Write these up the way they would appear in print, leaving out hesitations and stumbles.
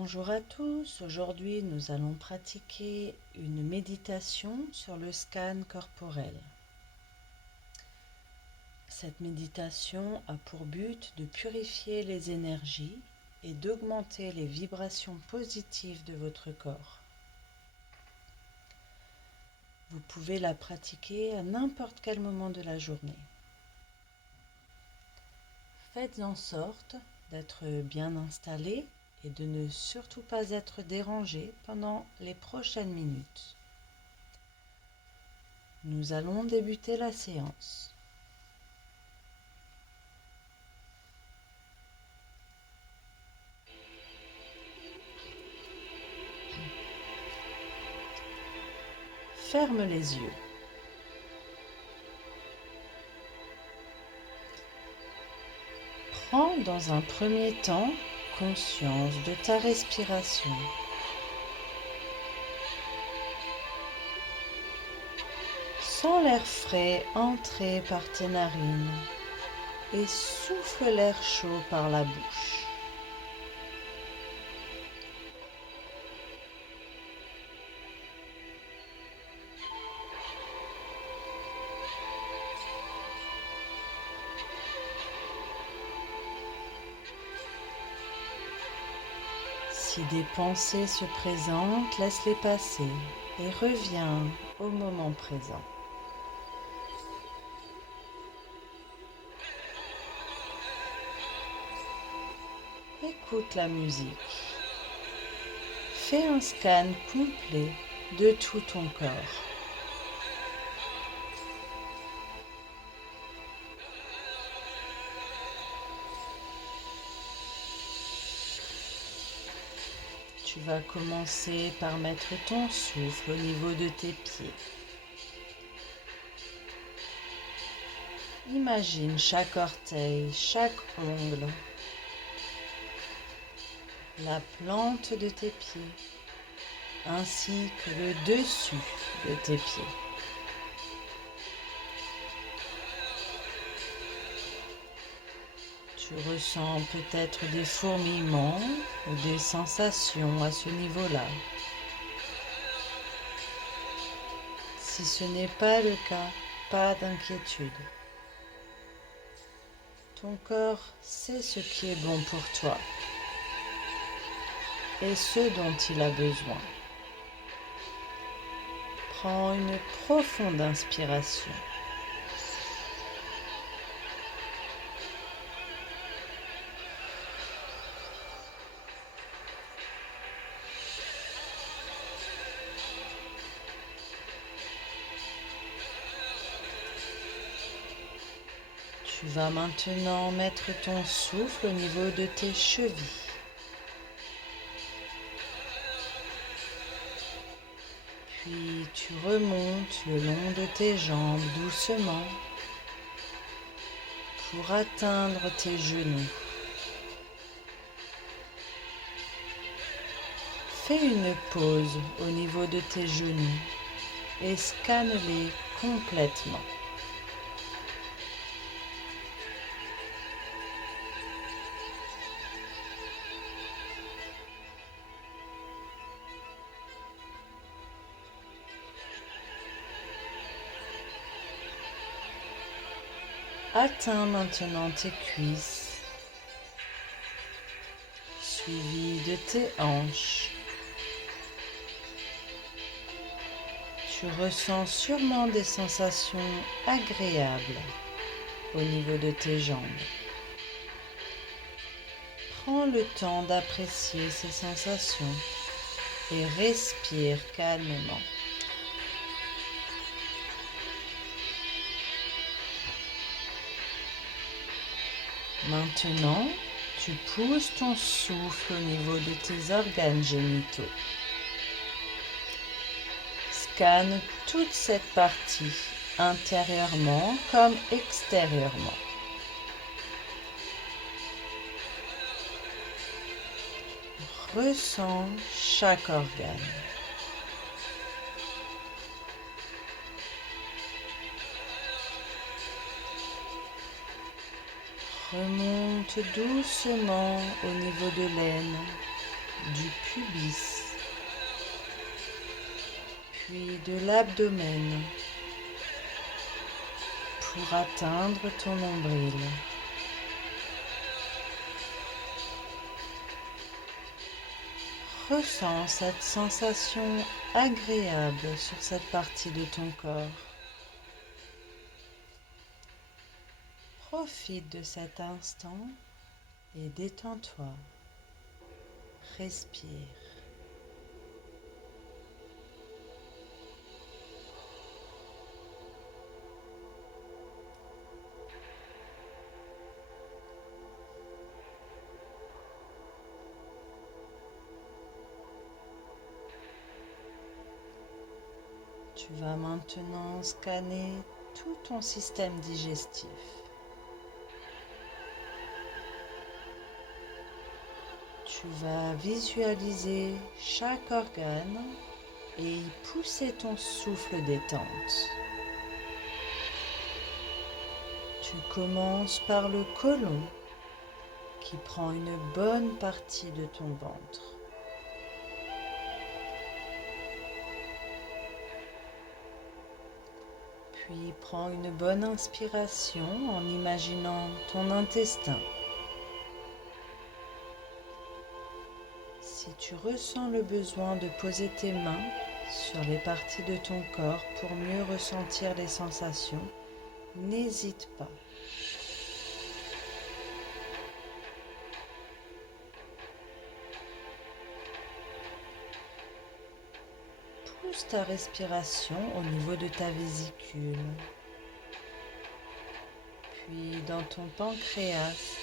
Bonjour à tous, aujourd'hui nous allons pratiquer une méditation sur le scan corporel. Cette méditation a pour but de purifier les énergies et d'augmenter les vibrations positives de votre corps. Vous pouvez la pratiquer à n'importe quel moment de la journée. Faites en sorte d'être bien installé et de ne surtout pas être dérangé pendant les prochaines minutes. Nous allons débuter la séance. Ferme les yeux. Prends dans un premier temps conscience de ta respiration. Sens l'air frais entrer par tes narines et souffle l'air chaud par la bouche. Si des pensées se présentent, laisse-les passer et reviens au moment présent. Écoute la musique. Fais un scan complet de tout ton corps. Tu vas commencer par mettre ton souffle au niveau de tes pieds. Imagine chaque orteil, chaque ongle, la plante de tes pieds, ainsi que le dessus de tes pieds. Tu ressens peut-être des fourmillements ou des sensations à ce niveau-là. Si ce n'est pas le cas, pas d'inquiétude. Ton corps sait ce qui est bon pour toi et ce dont il a besoin. Prends une profonde inspiration. Tu vas maintenant mettre ton souffle au niveau de tes chevilles. Puis tu remontes le long de tes jambes doucement pour atteindre tes genoux. Fais une pause au niveau de tes genoux et scanne-les complètement. Atteins maintenant tes cuisses, suivi de tes hanches. Tu ressens sûrement des sensations agréables au niveau de tes jambes. Prends le temps d'apprécier ces sensations et respire calmement. Maintenant, tu pousses ton souffle au niveau de tes organes génitaux. Scanne toute cette partie, intérieurement comme extérieurement. Ressens chaque organe. Remonte doucement au niveau de l'aine, du pubis, puis de l'abdomen pour atteindre ton nombril. Ressens cette sensation agréable sur cette partie de ton corps. Profite de cet instant et détends-toi. Respire. Tu vas maintenant scanner tout ton système digestif. Tu vas visualiser chaque organe et y pousser ton souffle détente. Tu commences par le côlon qui prend une bonne partie de ton ventre. Puis prends une bonne inspiration en imaginant ton intestin. Si tu ressens le besoin de poser tes mains sur les parties de ton corps pour mieux ressentir les sensations, n'hésite pas. Pousse ta respiration au niveau de ta vésicule, puis dans ton pancréas.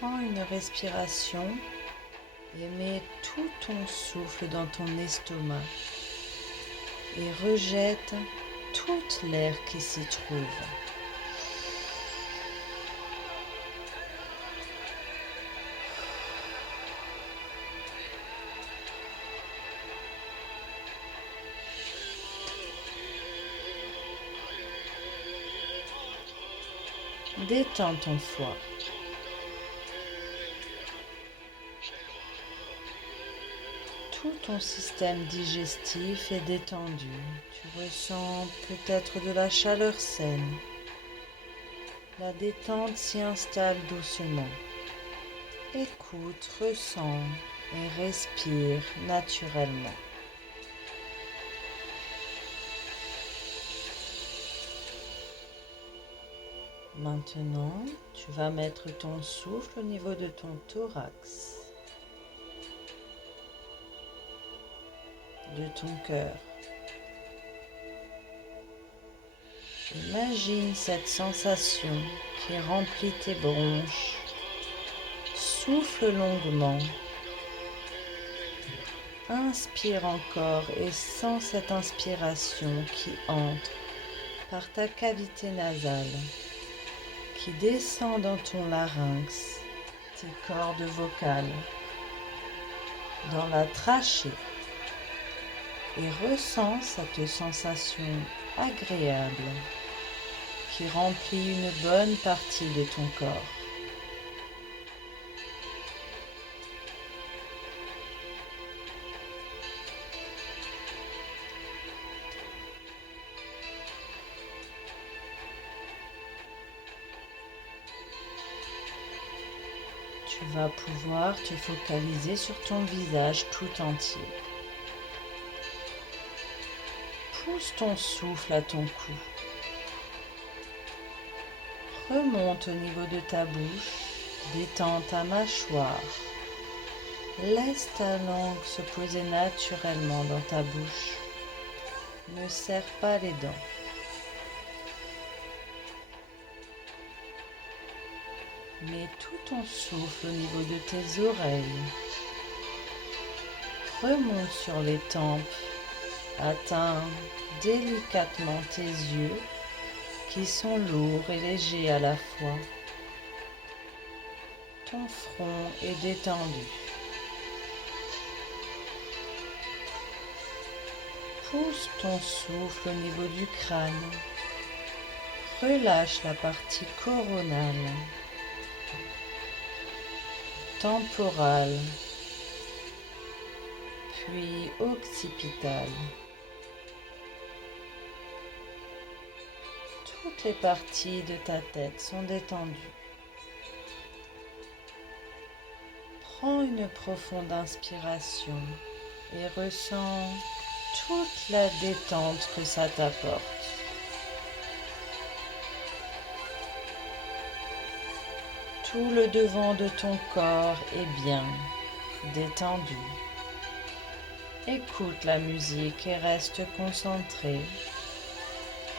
Prends une respiration et mets tout ton souffle dans ton estomac et rejette toute l'air qui s'y trouve. Détends ton foie. Tout ton système digestif est détendu. Tu ressens peut-être de la chaleur saine. La détente s'y installe doucement. Écoute, ressens et respire naturellement. Maintenant, tu vas mettre ton souffle au niveau de ton thorax, de ton cœur. Imagine cette sensation qui remplit tes bronches. Souffle longuement. Inspire encore et sens cette inspiration qui entre par ta cavité nasale, qui descend dans ton larynx, tes cordes vocales, dans la trachée, et ressens cette sensation agréable qui remplit une bonne partie de ton corps. Tu vas pouvoir te focaliser sur ton visage tout entier. Pousse ton souffle à ton cou. Remonte au niveau de ta bouche, détends ta mâchoire. Laisse ta langue se poser naturellement dans ta bouche. Ne serre pas les dents. Mets tout ton souffle au niveau de tes oreilles. Remonte sur les tempes. Atteins délicatement tes yeux qui sont lourds et légers à la fois. Ton front est détendu. Pousse ton souffle au niveau du crâne Relâche la partie coronale, temporale, puis occipitale. Toutes les parties de ta tête sont détendues. Prends une profonde inspiration et ressens toute la détente que ça t'apporte. Tout le devant de ton corps est bien détendu. Écoute la musique et reste concentré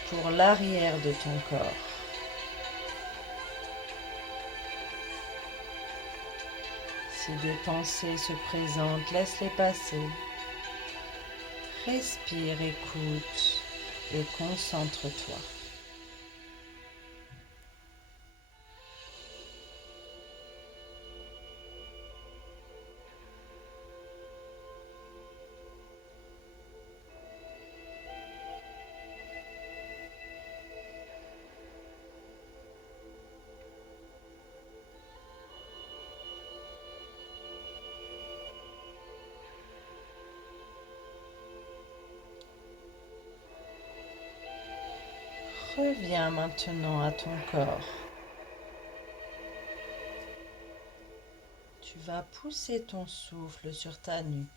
pour l'arrière de ton corps. Si des pensées se présentent, laisse-les passer. Respire, écoute et concentre-toi. Reviens maintenant à ton corps. Tu vas pousser ton souffle sur ta nuque,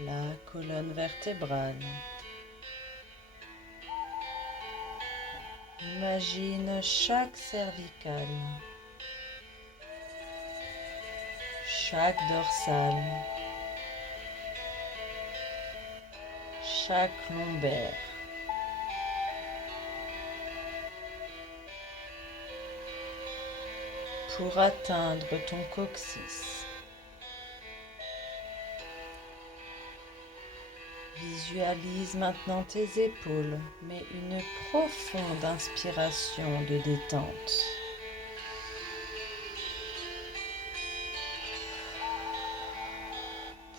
la colonne vertébrale. Imagine chaque cervicale, chaque dorsale, chaque lombaire. Pour atteindre ton coccyx. Visualise maintenant tes épaules, mais une profonde inspiration de détente.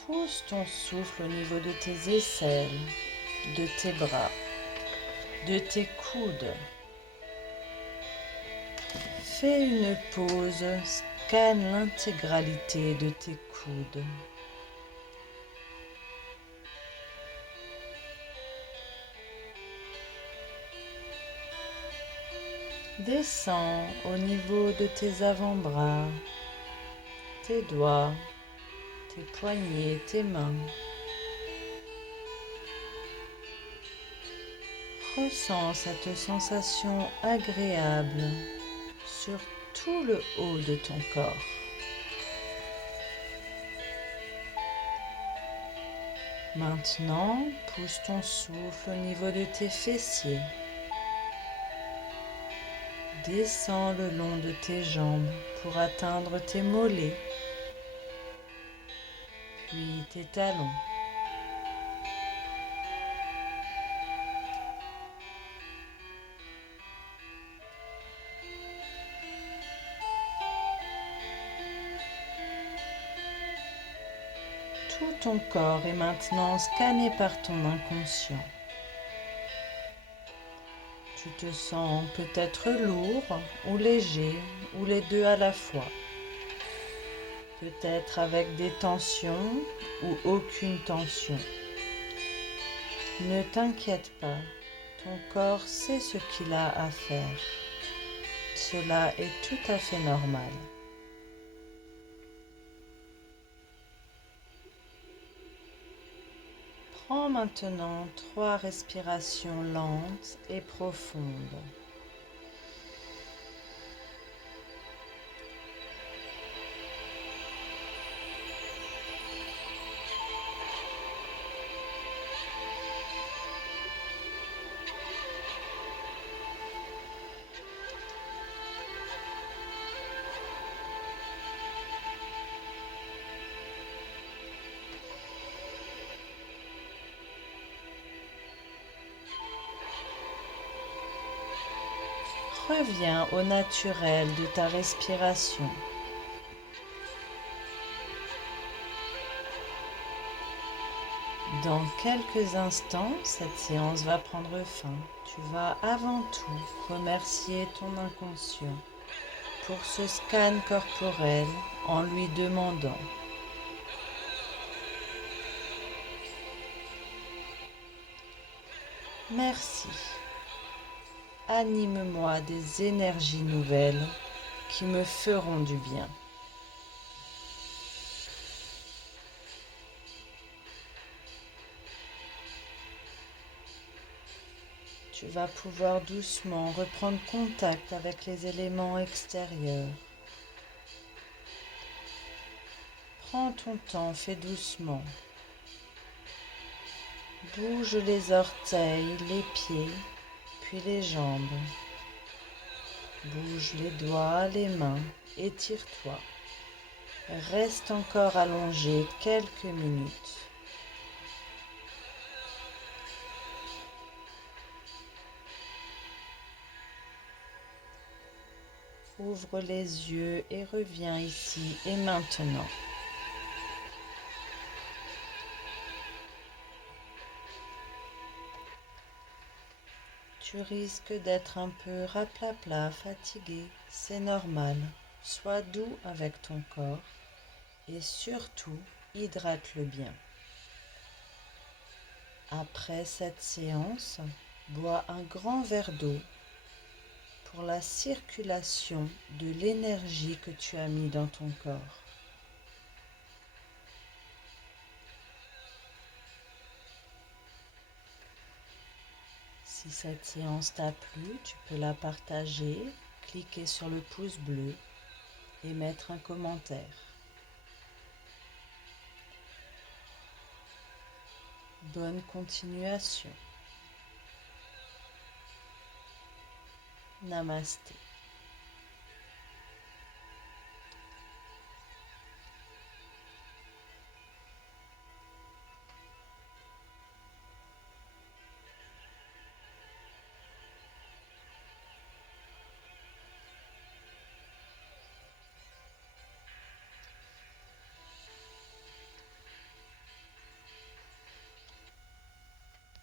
Pousse ton souffle au niveau de tes aisselles, de tes bras, de tes coudes. Fais une pause, scanne l'intégralité de tes coudes. Descends au niveau de tes avant-bras, tes doigts, tes poignets, tes mains. Ressens cette sensation agréable sur tout le haut de ton corps. Maintenant, pousse ton souffle au niveau de tes fessiers. Descends le long de tes jambes pour atteindre tes mollets, puis tes talons. Tout ton corps est maintenant scanné par ton inconscient. Tu te sens peut-être lourd ou léger, ou les deux à la fois. Peut-être avec des tensions ou aucune tension. Ne t'inquiète pas, ton corps sait ce qu'il a à faire. Cela est tout à fait normal. Prends maintenant 3 respirations lentes et profondes. Reviens au naturel de ta respiration. Dans quelques instants, cette séance va prendre fin. Tu vas avant tout remercier ton inconscient pour ce scan corporel en lui demandant: merci, anime-moi des énergies nouvelles qui me feront du bien. Tu vas pouvoir doucement reprendre contact avec les éléments extérieurs. Prends ton temps, fais doucement. Bouge les orteils, les pieds, puis les jambes. Bouge les doigts, les mains, étire-toi. Reste encore allongé quelques minutes. Ouvre les yeux et reviens ici et maintenant. Tu risques d'être un peu raplapla, fatigué, c'est normal. Sois doux avec ton corps et surtout hydrate-le bien. Après cette séance, bois un grand verre d'eau pour la circulation de l'énergie que tu as mis dans ton corps. Si cette séance t'a plu, tu peux la partager, cliquer sur le pouce bleu et mettre un commentaire. Bonne continuation. Namasté.